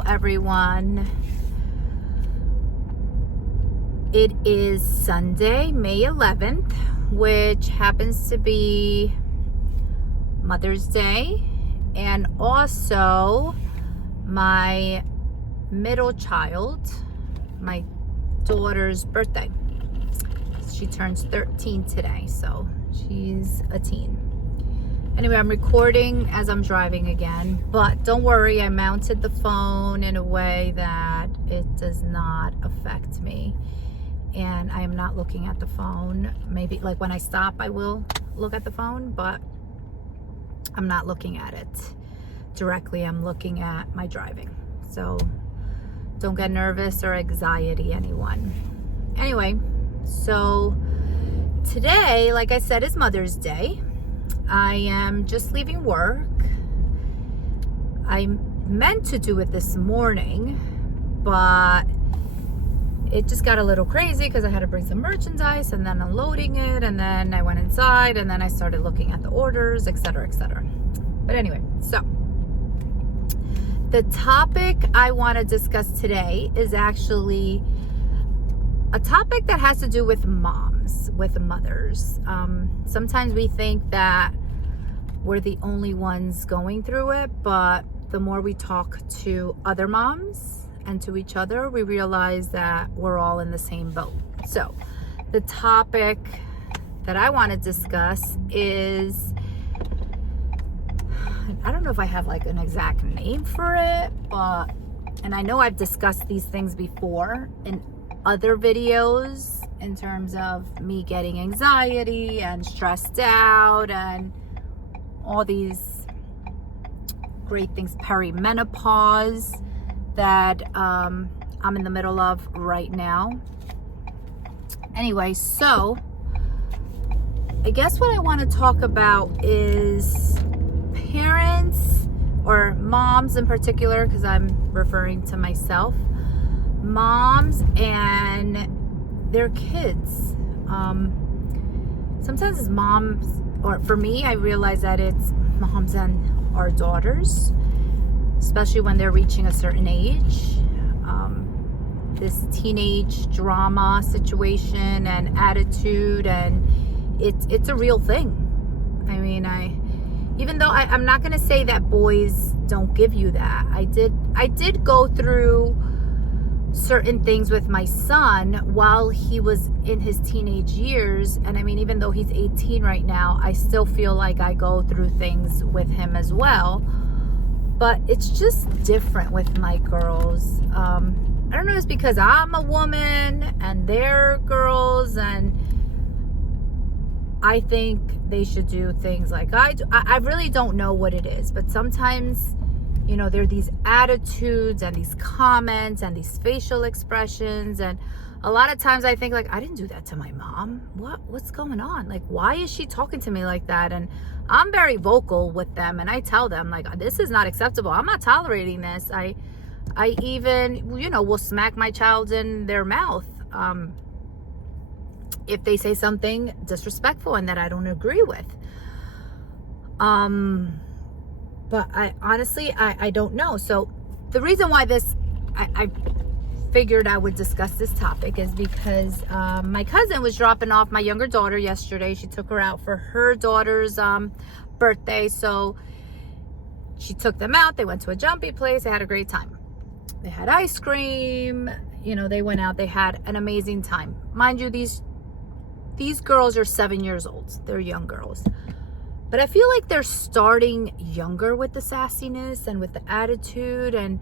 Hello everyone. It is Sunday, May 11th, which happens to be Mother's Day and also my middle child, my daughter's birthday. She turns 13 today, so she's a teen. Anyway, I'm recording as I'm driving again, but don't worry, I mounted the phone in a way that it does not affect me. And I am not looking at the phone. Maybe like when I stop, I will look at the phone, but I'm not looking at it directly. I'm looking at my driving. So don't get nervous or anxiety, anyone. Anyway, so today, like I said, is Mother's Day. I am just leaving work. I meant to do it this morning, but it just got a little crazy because I had to bring some merchandise and then unloading it, and then I went inside and then I started looking at the orders, etc., etc. But anyway, so the topic I want to discuss today is actually a topic that has to do with moms, with mothers. Sometimes we think that we're the only ones going through it, but the more we talk to other moms and to each other, we realize that we're all in the same boat. So the topic that I want to discuss is, I don't know if I have like an exact name for it, but, and I know I've discussed these things before in other videos in terms of me getting anxiety and stressed out and all these great things, perimenopause, that I'm in the middle of right now. Anyway, so I guess what I want to talk about is parents, or moms in particular, because I'm referring to myself, moms and their kids. Sometimes it's moms, or for me, I realize that it's moms and our daughters, especially when they're reaching a certain age. This teenage drama situation and attitude, and it's a real thing. I mean, even though I'm not going to say that boys don't give you that. I did go through certain things with my son while he was in his teenage years, and I mean, even though he's 18 right now, I still feel like I go through things with him as well. But it's just different with my girls. I don't know, it's because I'm a woman and they're girls, and I think they should do things like I do. I really don't know what it is, but sometimes, you know, there are these attitudes and these comments and these facial expressions, and a lot of times I think like, I didn't do that to my mom. What's going on? Like, why is she talking to me like that? And I'm very vocal with them, and I tell them like, this is not acceptable. I'm not tolerating this. I even, you know, will smack my child in their mouth if they say something disrespectful and that I don't agree with. But I honestly, I don't know. So the reason why I figured I would discuss this topic is because my cousin was dropping off my younger daughter yesterday. She took her out for her daughter's birthday. So she took them out. They went to a jumpy place. They had a great time. They had ice cream. You know, they went out. They had an amazing time. Mind you, these girls are 7 years old. They're young girls. But I feel like they're starting younger with the sassiness and with the attitude. And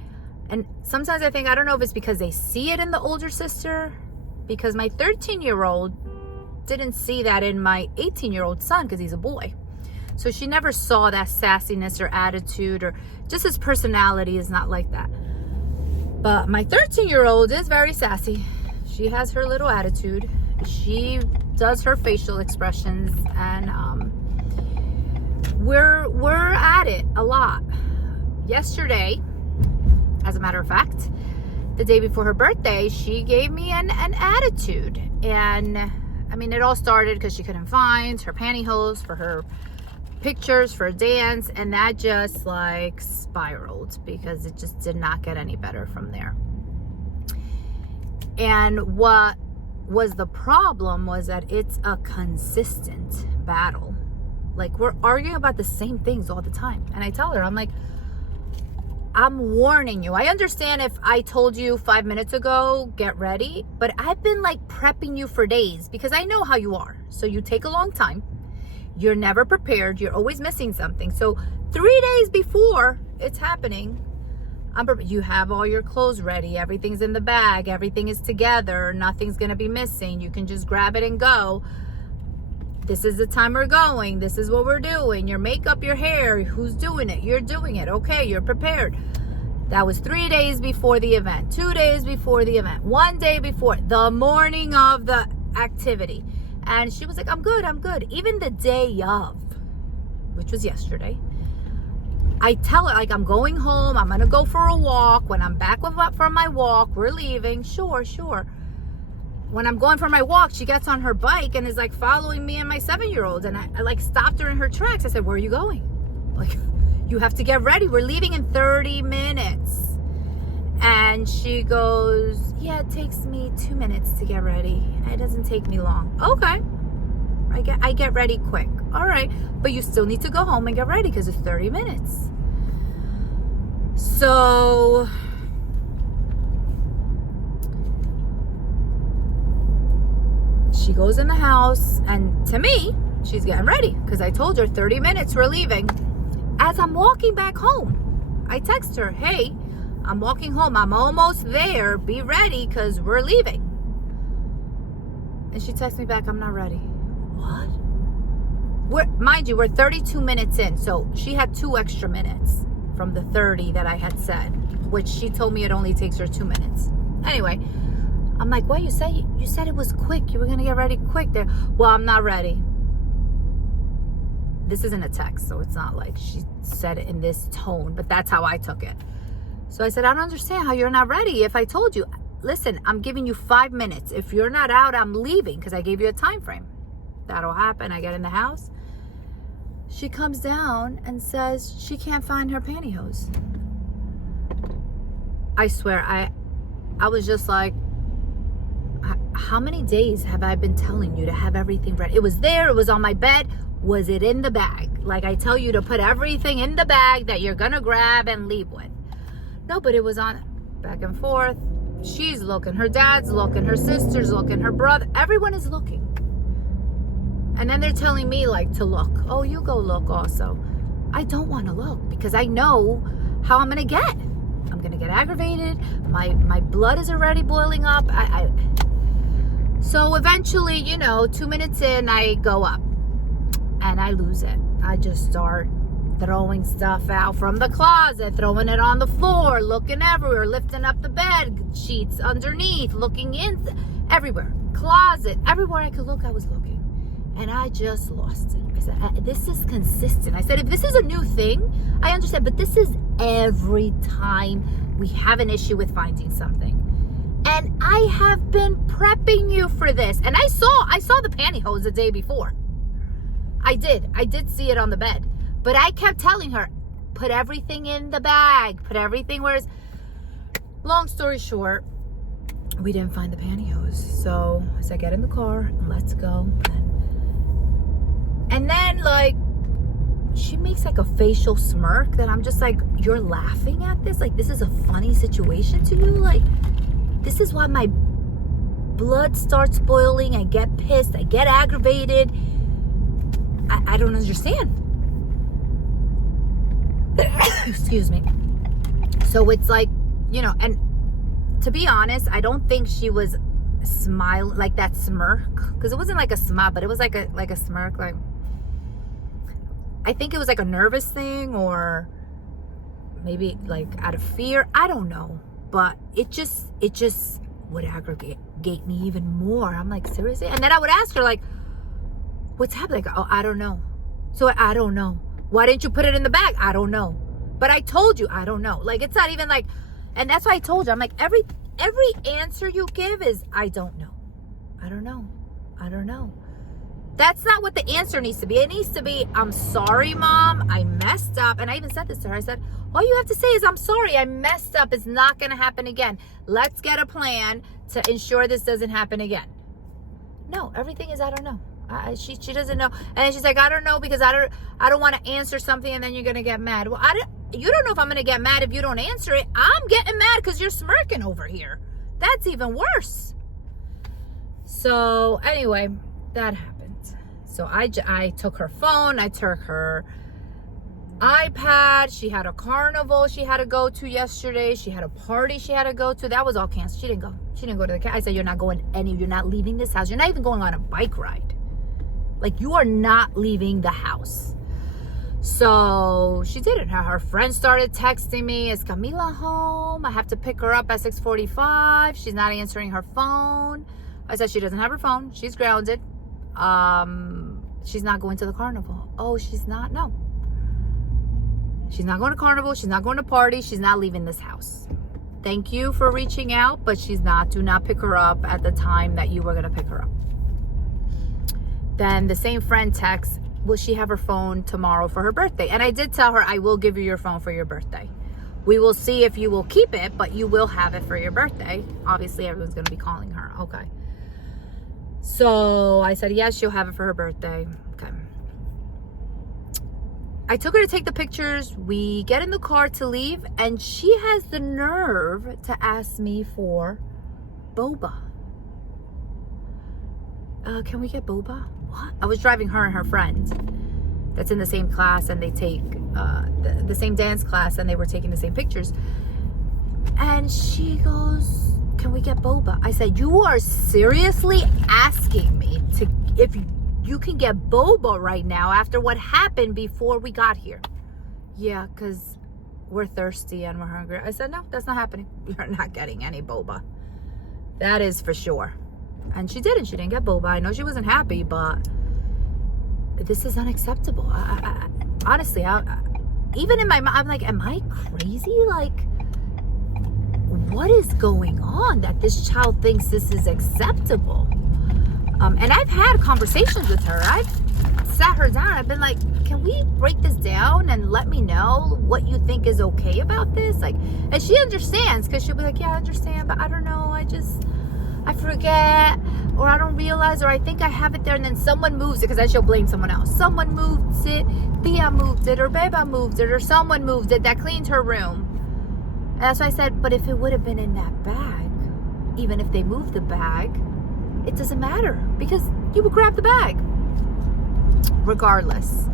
sometimes I think, I don't know if it's because they see it in the older sister, because my 13-year-old didn't see that in my 18-year-old son because he's a boy. So she never saw that sassiness or attitude, or just his personality is not like that. But my 13-year-old is very sassy. She has her little attitude. She does her facial expressions, and we're at it a lot. Yesterday, as a matter of fact, the day before her birthday, she gave me an attitude. And I mean, it all started because she couldn't find her pantyhose for her pictures for a dance, and that just like spiraled because it just did not get any better from there. And what was the problem was that it's a consistent battle. Like, we're arguing about the same things all the time. And I tell her, I'm like, I'm warning you. I understand if I told you 5 minutes ago, get ready, but I've been like prepping you for days because I know how you are. So you take a long time. You're never prepared. You're always missing something. So 3 days before it's happening, you have all your clothes ready. Everything's in the bag. Everything is together. Nothing's going to be missing. You can just grab it and go. This is the time we're going. This is what we're doing. Your makeup, your hair. Who's doing it? You're doing it. Okay, you're prepared. That was 3 days before the event. 2 days before the event. 1 day before. The morning of the activity. And she was like, I'm good. I'm good. Even the day of, which was yesterday, I tell her, like, I'm going home. I'm going to go for a walk. When I'm back from my walk, we're leaving. Sure. When I'm going for my walk, she gets on her bike and is like following me and my 7-year-old. And I like stopped her in her tracks. I said, where are you going? Like, you have to get ready. We're leaving in 30 minutes. And she goes, yeah, it takes me 2 minutes to get ready. It doesn't take me long. Okay. I get ready quick. All right. But you still need to go home and get ready because it's 30 minutes. So she goes in the house, and to me, she's getting ready because I told her 30 minutes, we're leaving. As I'm walking back home, I text her, hey, I'm walking home. I'm almost there. Be ready because we're leaving. And she texts me back, I'm not ready. What? Mind you, we're 32 minutes in. So she had 2 extra minutes from the 30 that I had said, which she told me it only takes her 2 minutes. Anyway, I'm like, what? You said it was quick. You were going to get ready quick there. Well, I'm not ready. This isn't a text, so it's not like she said it in this tone, but that's how I took it. So I said, I don't understand how you're not ready. If I told you, listen, I'm giving you 5 minutes. If you're not out, I'm leaving because I gave you a time frame. That'll happen. I get in the house. She comes down and says she can't find her pantyhose. I swear, I was just like, how many days have I been telling you to have everything ready? It was there. It was on my bed. Was it in the bag? Like I tell you to put everything in the bag that you're going to grab and leave with. No, but it was on back and forth. She's looking. Her dad's looking. Her sister's looking. Her brother. Everyone is looking. And then they're telling me like to look. Oh, you go look also. I don't want to look because I know how I'm going to get. I'm going to get aggravated. My blood is already boiling up. So eventually, 2 minutes in, I go up and I lose it. I just start throwing stuff out from the closet, throwing it on the floor, looking everywhere, lifting up the bed sheets underneath, looking in everywhere, closet, everywhere I could look, I was looking. And I just lost it. I said, this is consistent. I said, if this is a new thing, I understand, but this is every time we have an issue with finding something. And I have been prepping you for this. And I saw the pantyhose the day before. I did see it on the bed. But I kept telling her, put everything in the bag. Put everything where it's... Long story short, we didn't find the pantyhose. So I said, get in the car and let's go. And then, like, she makes like a facial smirk that I'm just like, you're laughing at this? Like, this is a funny situation to you? Like, this is why my blood starts boiling. I get pissed. I get aggravated. I don't understand. Excuse me. So it's like, and to be honest, I don't think she was smiling, like that smirk, because it wasn't like a smile, but it was like a smirk. Like, I think it was like a nervous thing, or maybe like out of fear. I don't know, but it just would aggravate me even more. I'm like, seriously? And then I would ask her, like, what's happening? Like, oh, I don't know. So I don't know. Why didn't you put it in the bag? I don't know. But I told you, I don't know. Like, it's not even like, and that's why I told you, I'm like, every answer you give is, I don't know. I don't know. I don't know. That's not what the answer needs to be. It needs to be, I'm sorry, Mom, I messed up. And I even said this to her. I said, all you have to say is, I'm sorry, I messed up. It's not going to happen again. Let's get a plan to ensure this doesn't happen again. No, everything is, I don't know. She doesn't know. And then she's like, I don't know, because I don't want to answer something and then you're going to get mad. Well, you don't know if I'm going to get mad if you don't answer it. I'm getting mad because you're smirking over here. That's even worse. So anyway, that happened. So I took her phone, I took her iPad. She had a carnival she had to go to yesterday. She had a party she had to go to. That was all canceled. She didn't go. She didn't go to the I said, you're not leaving this house. You're not even going on a bike ride. Like, you are not leaving the house. So she didn't. Her friend started texting me, is Camila home? I have to pick her up at 6:45. She's not answering her phone. I said, she doesn't have her phone. She's grounded. She's not going to the carnival. Oh, she's not? No. She's not going to carnival. She's not going to party. She's not leaving this house. Thank you for reaching out, but she's not. Do not pick her up at the time that you were going to pick her up. Then the same friend texts, will she have her phone tomorrow for her birthday? And I did tell her, I will give you your phone for your birthday. We will see if you will keep it, but you will have it for your birthday. Obviously, everyone's going to be calling her. Okay. So I said, yes, she'll have it for her birthday. Okay. I took her to take the pictures. We get in the car to leave, and she has the nerve to ask me for boba. Can we get boba? What? I was driving her and her friend that's in the same class, and they take the same dance class, and they were taking the same pictures. And she goes, can we get boba? I said, you are seriously asking me if you can get boba right now after what happened before we got here? Yeah, because we're thirsty and we're hungry. I said, no, that's not happening. You're not getting any boba. That is for sure. And she didn't. She didn't get boba. I know she wasn't happy, but this is unacceptable. Honestly, even in my mind, I'm like, am I crazy? Like, what is going on that this child thinks this is acceptable? And I've had conversations with her. I've sat her down. I've been like, can we break this down and let me know what you think is okay about this? Like, and she understands, because she'll be like, yeah, I understand, but I don't know. I forget, or I don't realize, or I think I have it there, and then someone moves it, because then she'll blame someone else. Someone moved it, Thea moved it, or Beba moved it, or someone moved it that cleaned her room. And that's why I said, but if it would have been in that bag, even if they moved the bag, it doesn't matter, because you would grab the bag regardless.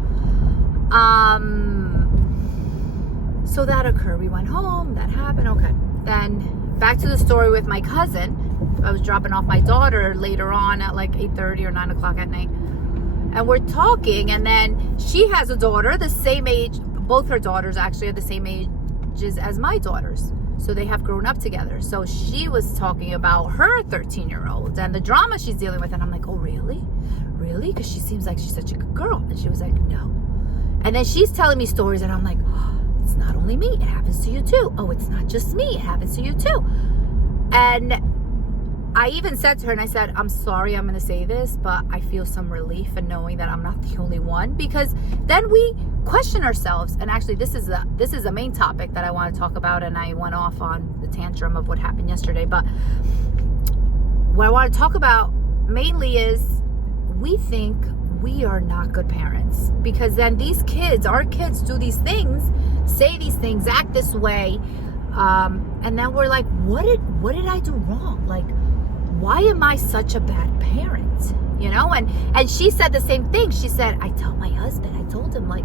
So that occurred. We went home, that happened. Okay, then back to the story with my cousin. I was dropping off my daughter later on at like 8:30 or 9 o'clock at night, and we're talking, and then she has a daughter the same age. Both her daughters actually are the same ages as my daughters, so they have grown up together. So she was talking about her 13-year-old and the drama she's dealing with, and I'm like, oh, really, because she seems like she's such a good girl. And she was like, no. And then she's telling me stories, and I'm like, oh, it's not only me, it happens to you too. Oh, it's not just me, it happens to you too. And I even said to her, and I said, I'm sorry I'm going to say this, but I feel some relief in knowing that I'm not the only one, because then we question ourselves. And actually, this is a main topic that I want to talk about, and I went off on the tantrum of what happened yesterday. But what I want to talk about mainly is we think we are not good parents, because then these kids, our kids, do these things, say these things, act this way, and then we're like, what did I do wrong? Like, why am I such a bad parent? You know, and she said the same thing. She said, I told my husband, I told him, like,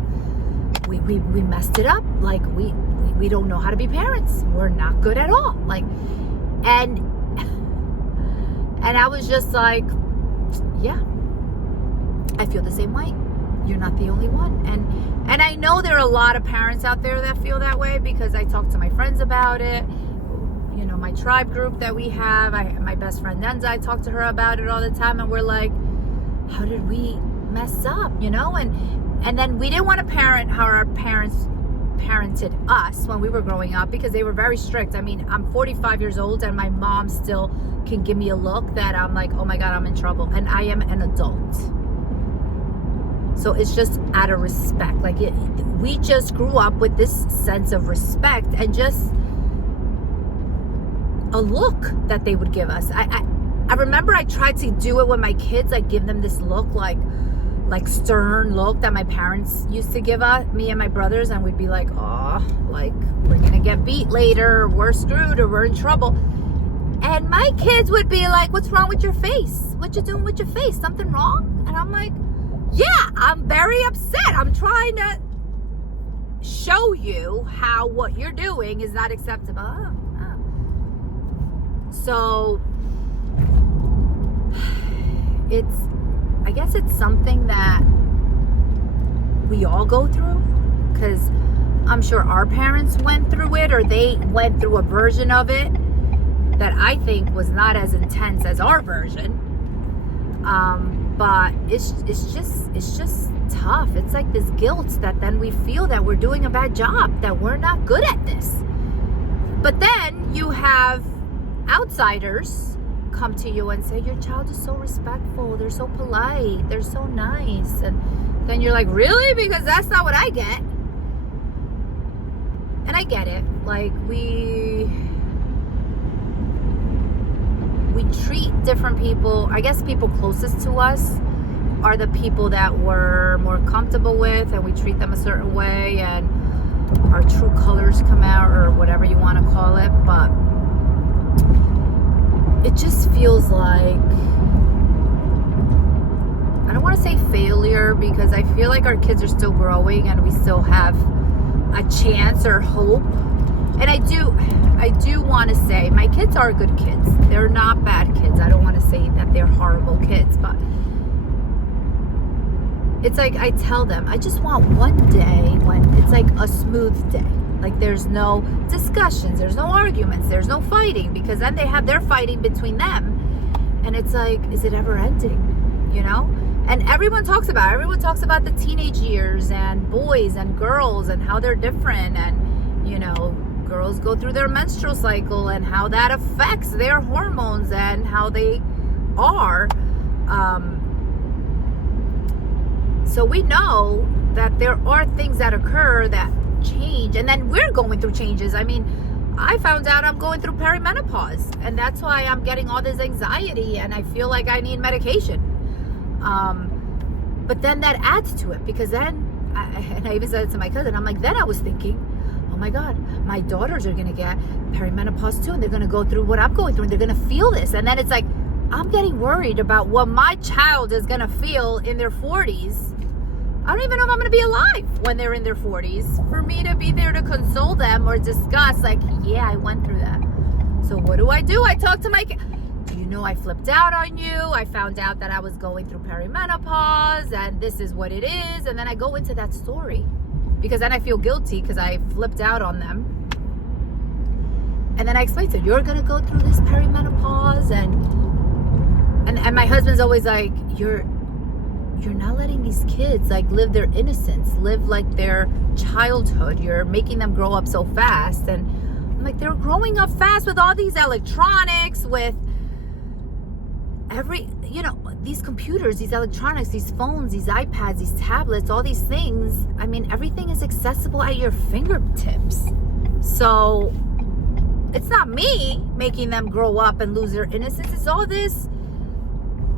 we messed it up. Like, we don't know how to be parents. We're not good at all. Like, and I was just like, yeah, I feel the same way. You're not the only one. And I know there are a lot of parents out there that feel that way, because I talk to my friends about it. You know, my tribe group that we have, my best friend Nenza, I talk to her about it all the time, and we're like, how did we mess up? You know, and then we didn't want to parent how our parents parented us when we were growing up, because they were very strict. I mean, I'm 45 years old, and my mom still can give me a look that I'm like, oh my God, I'm in trouble, and I am an adult. So it's just out of respect. Like we just grew up with this sense of respect and just a look that they would give us. I remember I tried to do it with my kids, like give them this look, like stern look that my parents used to give us, me and my brothers, and we'd be like, oh, like we're gonna get beat later, or we're screwed, or we're in trouble. And my kids would be like, what's wrong with your face? What you doing with your face? Something wrong? And I'm like, yeah, I'm very upset. I'm trying to show you how what you're doing is not acceptable. So I guess it's something that we all go through, because I'm sure our parents went through it, or they went through a version of it that I think was not as intense as our version. But it's just tough. It's like this guilt that then we feel that we're doing a bad job, that we're not good at this. But then you have outsiders come to you and say, your child is so respectful, they're so polite, they're so nice. And then you're like, really? Because that's not what I get. And I get it. Like we treat different people, I guess people closest to us are the people that we're more comfortable with, and we treat them a certain way, and our true colors come out, or whatever you want to call it. But it just feels like, I don't want to say failure, because I feel like our kids are still growing and we still have a chance or hope. And I do want to say my kids are good kids. They're not bad kids. I don't want to say that they're horrible kids, but it's like I tell them, I just want one day when it's like a smooth day. Like there's no discussions, there's no arguments, there's no fighting, because then they have their fighting between them. And it's like, is it ever ending? You know? And everyone talks about the teenage years and boys and girls and how they're different, and you know, girls go through their menstrual cycle and how that affects their hormones and how they are. So we know that there are things that occur that change, and then we're going through changes. I mean, I found out I'm going through perimenopause, and that's why I'm getting all this anxiety and I feel like I need medication. But then that adds to it, because then I even said it to my cousin, I'm like, then I was thinking, oh my God, my daughters are gonna get perimenopause too, and they're gonna go through what I'm going through, and they're gonna feel this. And then it's like, I'm getting worried about what my child is gonna feel in their 40s. I don't even know if I'm going to be alive when they're in their 40s for me to be there to console them or discuss, like, yeah, I went through that. So what do? I talk to my kid. Do you know I flipped out on you? I found out that I was going through perimenopause and this is what it is. And then I go into that story, because then I feel guilty because I flipped out on them. And then I explain to them, you're going to go through this perimenopause. And my husband's always like, you're not letting these kids like live their innocence, live like their childhood. You're making them grow up so fast. And I'm like, they're growing up fast with all these electronics, with these computers, these electronics, these phones, these iPads, these tablets, all these things. I mean, everything is accessible at your fingertips. So it's not me making them grow up and lose their innocence. It's all this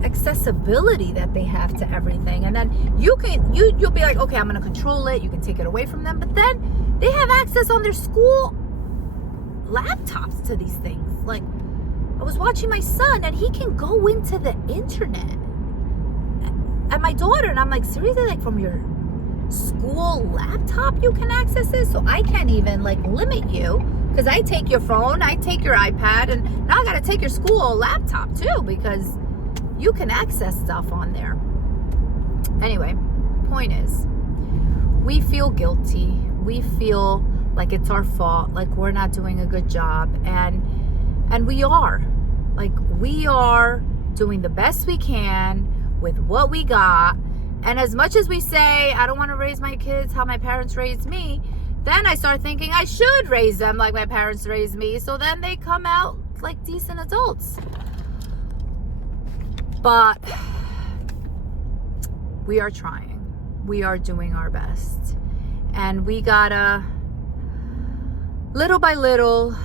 accessibility that they have to everything. And then you'll be like, okay, I'm gonna control it, you can take it away from them, but then they have access on their school laptops to these things. Like, I was watching my son and he can go into the internet, and my daughter, and I'm like, seriously, like from your school laptop you can access this? So I can't even like limit you, because I take your phone, I take your iPad, and now I gotta take your school laptop too, because you can access stuff on there. Anyway, point is, we feel guilty. We feel like it's our fault, like we're not doing a good job. And we are. Like, we are doing the best we can with what we got. And as much as we say, I don't want to raise my kids how my parents raised me, then I start thinking I should raise them like my parents raised me. So then they come out like decent adults. But we are trying. we are doing our best. And we gotta, little by little,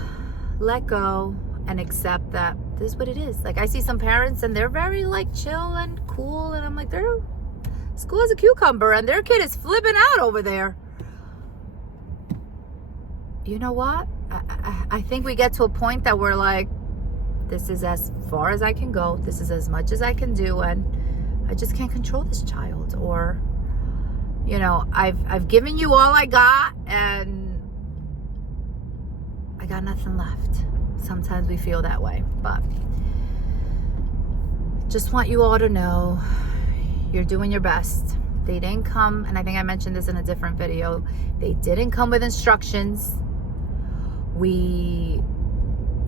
let go and accept that this is what it is. Like, I see some parents and they're very like chill and cool, and I'm like, they're cool as a cucumber, and their kid is flipping out over there. You know what? I think we get to a point that we're like, this is as far as I can go. This is as much as I can do, and I just can't control this child. Or, you know, I've given you all I got, and I got nothing left. Sometimes we feel that way, but just want you all to know you're doing your best. They didn't come, and I think I mentioned this in a different video, they didn't come with instructions. We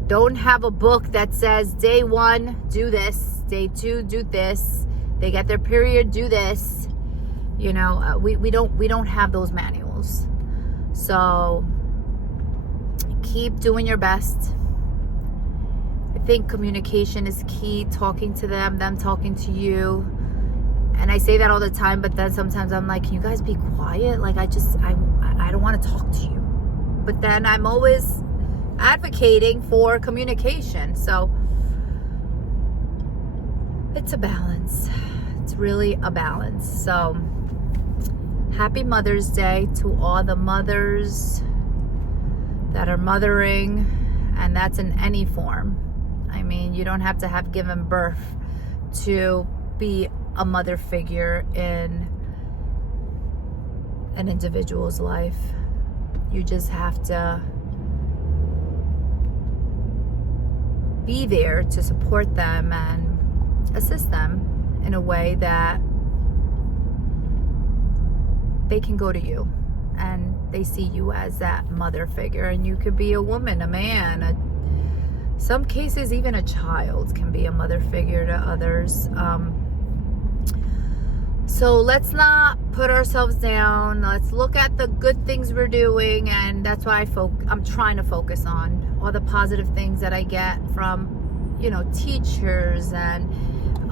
don't have a book that says day 1, do this, day 2, do this, they get their period, do this. You know, we don't have those manuals. So keep doing your best. I think communication is key, talking to them talking to you. And I say that all the time, but then sometimes I'm like, can you guys be quiet? Like, I don't want to talk to you. But then I'm always advocating for communication. So it's a balance. It's really a balance. So happy Mother's Day to all the mothers that are mothering, and that's in any form. I mean, you don't have to have given birth to be a mother figure in an individual's life. You just have to be there to support them and assist them in a way that they can go to you and they see you as that mother figure. And you could be a woman, a man, some cases even a child can be a mother figure to others. So let's not put ourselves down. Let's look at the good things we're doing, and that's why I'm trying to focus on all the positive things that I get from, you know, teachers and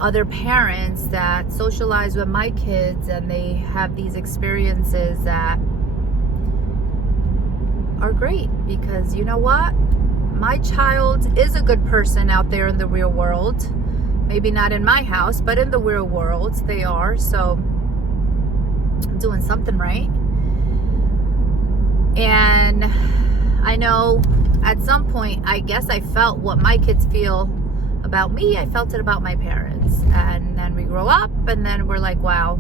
other parents that socialize with my kids, and they have these experiences that are great. Because you know what? My child is a good person out there in the real world. Maybe not in my house, but in the real world they are. So I'm doing something right. And I know at some point, I guess I felt what my kids feel about me. I felt it about my parents. And then we grow up, and then we're like, wow,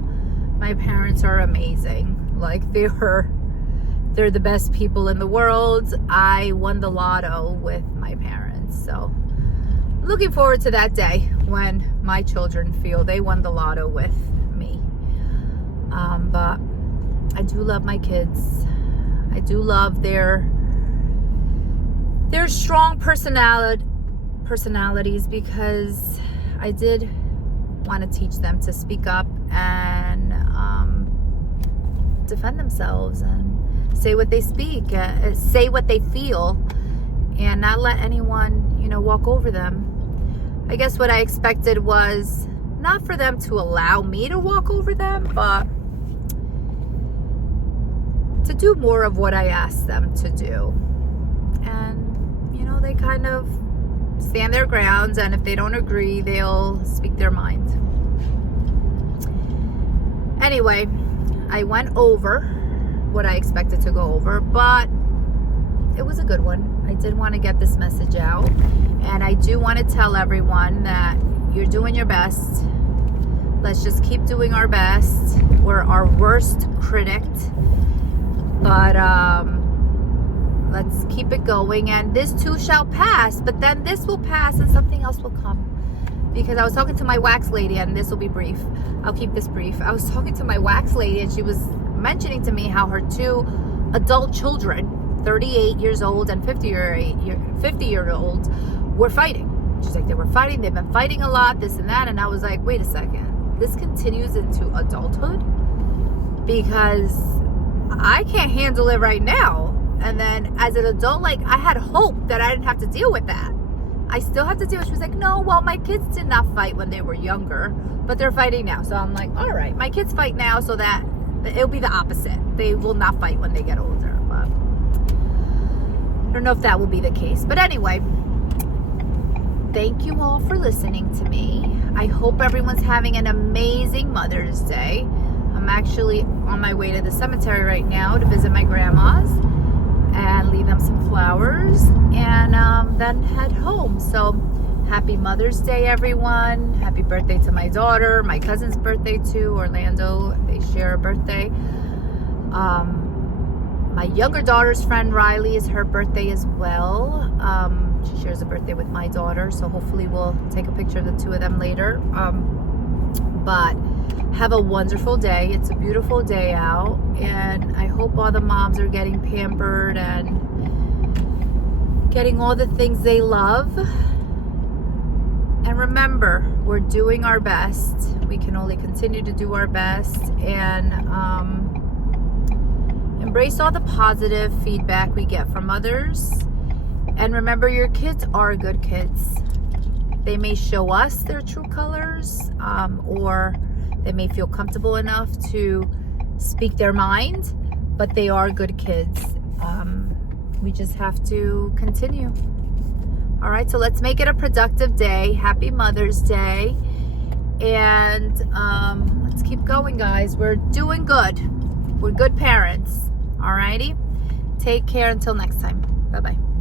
my parents are amazing. Like, they're the best people in the world. I won the lotto with my parents. So looking forward to that day when my children feel they won the lotto with me. But I do love my kids. I do love their strong personalities, because I did want to teach them to speak up and defend themselves and say what they say what they feel, and not let anyone, you know, walk over them. I guess what I expected was not for them to allow me to walk over them, but to do more of what I asked them to do. And, you know, they kind of stand their grounds, and if they don't agree, they'll speak their mind. Anyway, I went over what I expected to go over, but it was a good one. I did want to get this message out, and I do want to tell everyone that you're doing your best. Let's just keep doing our best. We're our worst critic, but let's keep it going, and this too shall pass. But then this will pass and something else will come. Because I was talking to my wax lady, and this will be brief. I'll keep this brief. I was talking to my wax lady, and she was mentioning to me how her 2 adult children, 38 years old and 50-year-old, were fighting. She's like, they were fighting. They've been fighting a lot, this and that. And I was like, wait a second. This continues into adulthood? Because I can't handle it right now. And then as an adult, like, I had hope that I didn't have to deal with that. I still have to deal with it. She was like, no, well, my kids did not fight when they were younger, but they're fighting now. So I'm like, all right, my kids fight now, so that It'll be the opposite. They will not fight when they get older. But I don't know if that will be the case. But anyway, thank you all for listening to me. I hope everyone's having an amazing Mother's Day. I'm actually on my way to the cemetery right now to visit my grandma's and leave them some flowers and then head home. So happy Mother's Day, everyone. Happy birthday to my daughter, my cousin's birthday too, Orlando. They share a birthday. My younger daughter's friend Riley is her birthday as well. She shares a birthday with my daughter, so hopefully we'll take a picture of the two of them later. But have a wonderful day. It's a beautiful day out, and I hope all the moms are getting pampered and getting all the things they love. And remember, we're doing our best. We can only continue to do our best, and embrace all the positive feedback we get from others. And remember, your kids are good kids. They may show us their true colors, or they may feel comfortable enough to speak their mind, but they are good kids. We just have to continue. All right, so let's make it a productive day. Happy Mother's Day. And let's keep going, guys. We're doing good. We're good parents. All righty. Take care until next time. Bye-bye.